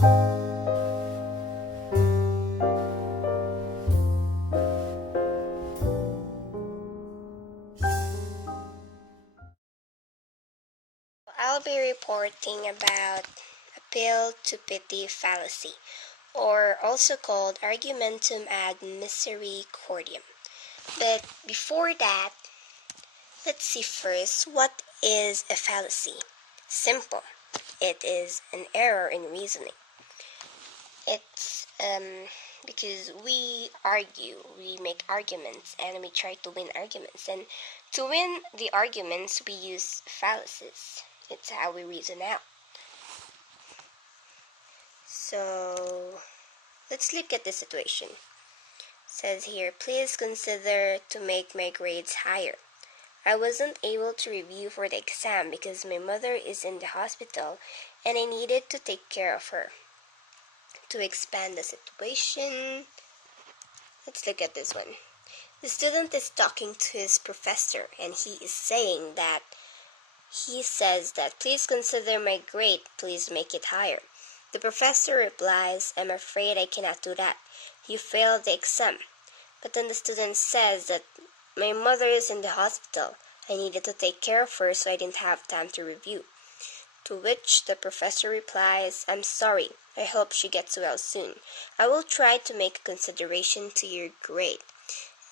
I'll be reporting about appeal to pity fallacy, or also called argumentum ad misericordiam. But before that, let's see first what is a fallacy. Simple. It is an error in reasoning. It's because we argue, we make arguments, and we try to win arguments. And to win the arguments, we use fallacies. It's how we reason out. So let's look at the situation. It says here, please consider to make my grades higher. I wasn't able to review for the exam because my mother is in the hospital and I needed to take care of her. To expand the situation, let's look at this one. The student is talking to his professor and he says that please consider my grade, please make it higher. The professor replies, I'm afraid I cannot do that. You failed the exam. But then the student says that my mother is in the hospital. I needed to take care of her, so I didn't have time to review. To which the professor replies, I'm sorry. I hope she gets well soon. I will try to make a consideration to your grade.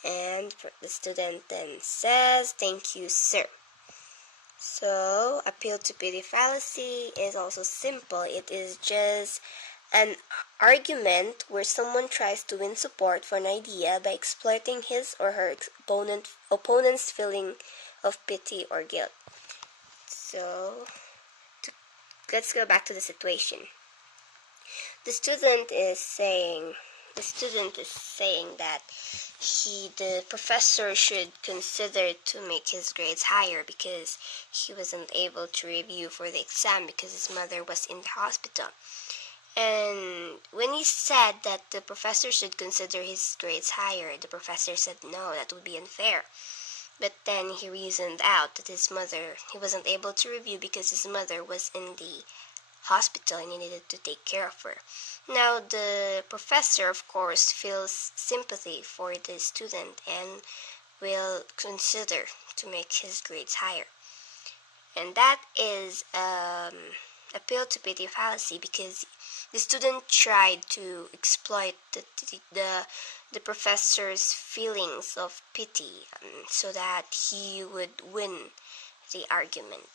And the student then says, thank you, sir. So, appeal to pity fallacy is also simple. It is just an argument where someone tries to win support for an idea by exploiting his or her opponent's feeling of pity or guilt. So, let's go back to the situation. The student is saying that the professor should consider to make his grades higher because he wasn't able to review for the exam because his mother was in the hospital. And when he said that the professor should consider his grades higher, the professor said no, that would be unfair. But then he reasoned out that he wasn't able to review because his mother was in the hospital and he needed to take care of her. Now, the professor, of course, feels sympathy for the student and will consider to make his grades higher. And that is appeal to pity fallacy because the student tried to exploit the professor's feelings of pity so that he would win the argument.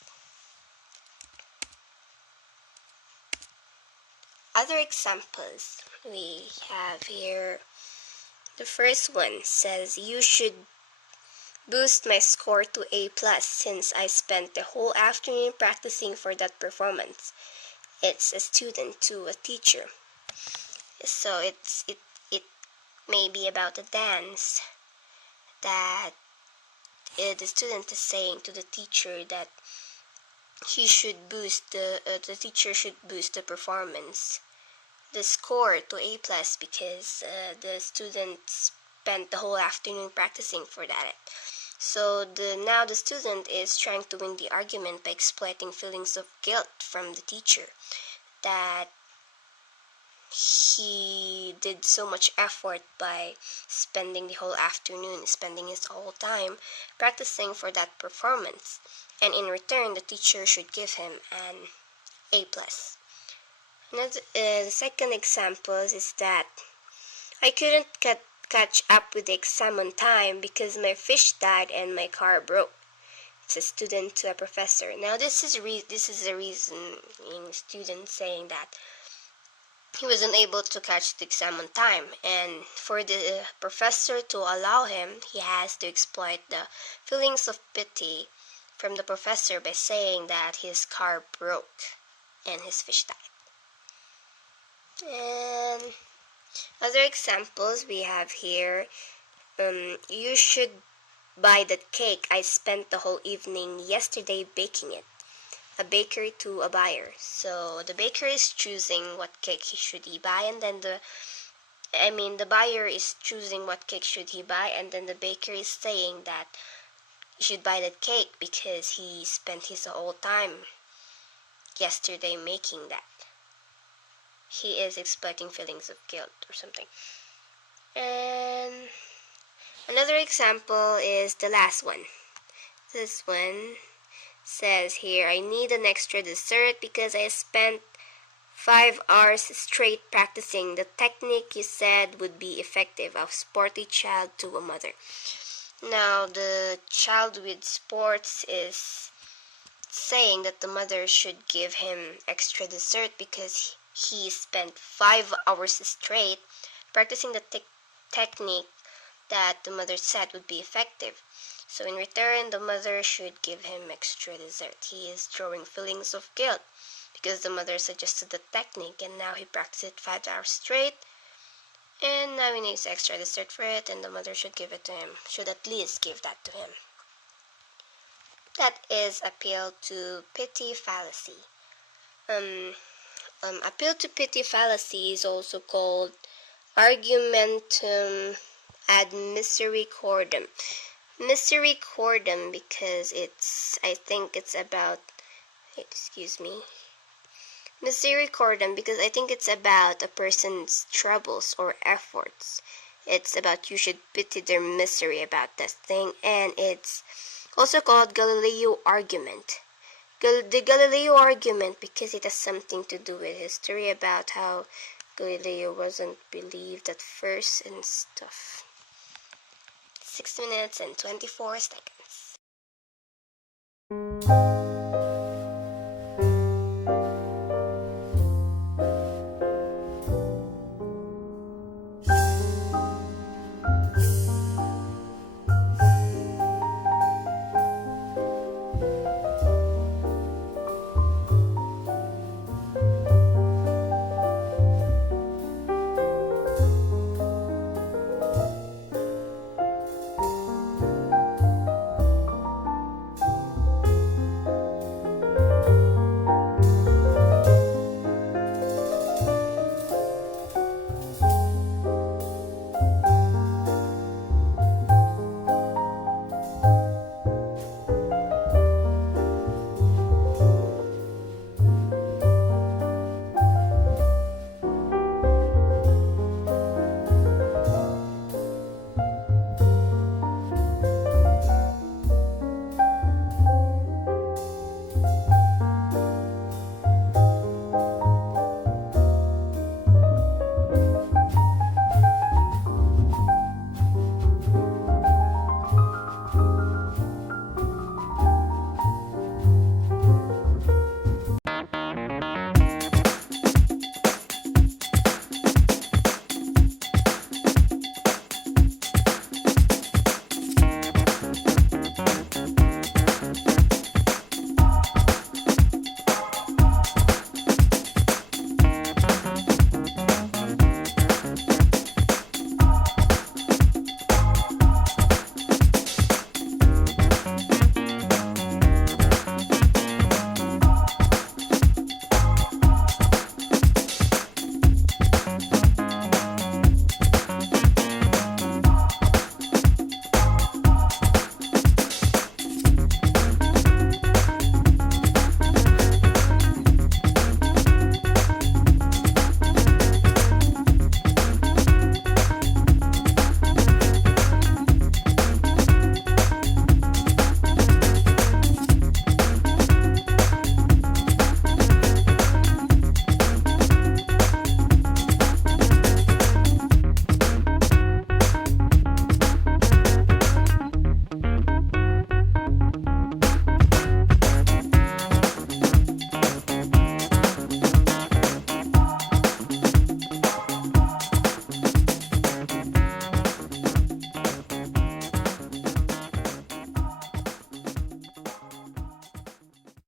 Other examples we have here. The first one says, you should boost my score to A+ since I spent the whole afternoon practicing for that performance. It's a student to a teacher. So it may be about a dance that the student is saying to the teacher that the teacher should boost the performance, the score to A+ because the student spent the whole afternoon practicing for that. So now the student is trying to win the argument by exploiting feelings of guilt from the teacher that he did so much effort by spending the whole afternoon, spending his whole time practicing for that performance, and in return the teacher should give him an A+. The second example is that I couldn't catch up with the exam on time because my fish died and my car broke. It's a student to a professor. Now this is a reasoning student saying that he wasn't able to catch the exam on time, and for the professor to allow him, he has to exploit the feelings of pity from the professor by saying that his car broke and his fish died. And other examples we have here, you should buy that cake. I spent the whole evening yesterday baking it. A baker to a buyer. So the baker is choosing what cake should he buy, and then the buyer is choosing what cake should he buy, and then the baker is saying that he should buy that cake because he spent his whole time yesterday making that. he is exploiting feelings of guilt or something. And another example is the last one. This one says here, I need an extra dessert because I spent 5 hours straight practicing the technique you said would be effective of sporty child to a mother. Now, the child with sports is saying that the mother should give him extra dessert because he spent 5 hours straight practicing the technique that the mother said would be effective. So in return, the mother should give him extra dessert. He is drawing feelings of guilt because the mother suggested the technique and now he practiced it 5 hours straight, and now he needs extra dessert for it, and the mother should give it to him, should at least give that to him. That is appeal to pity fallacy. Appeal to pity fallacy is also called argumentum ad misericordem. Misericordem because Misericordem because I think it's about a person's troubles or efforts. It's about you should pity their misery about this thing, and it's also called Galileo argument. The Galileo argument because it has something to do with history about how Galileo wasn't believed at first and stuff. 6 minutes and 24 seconds.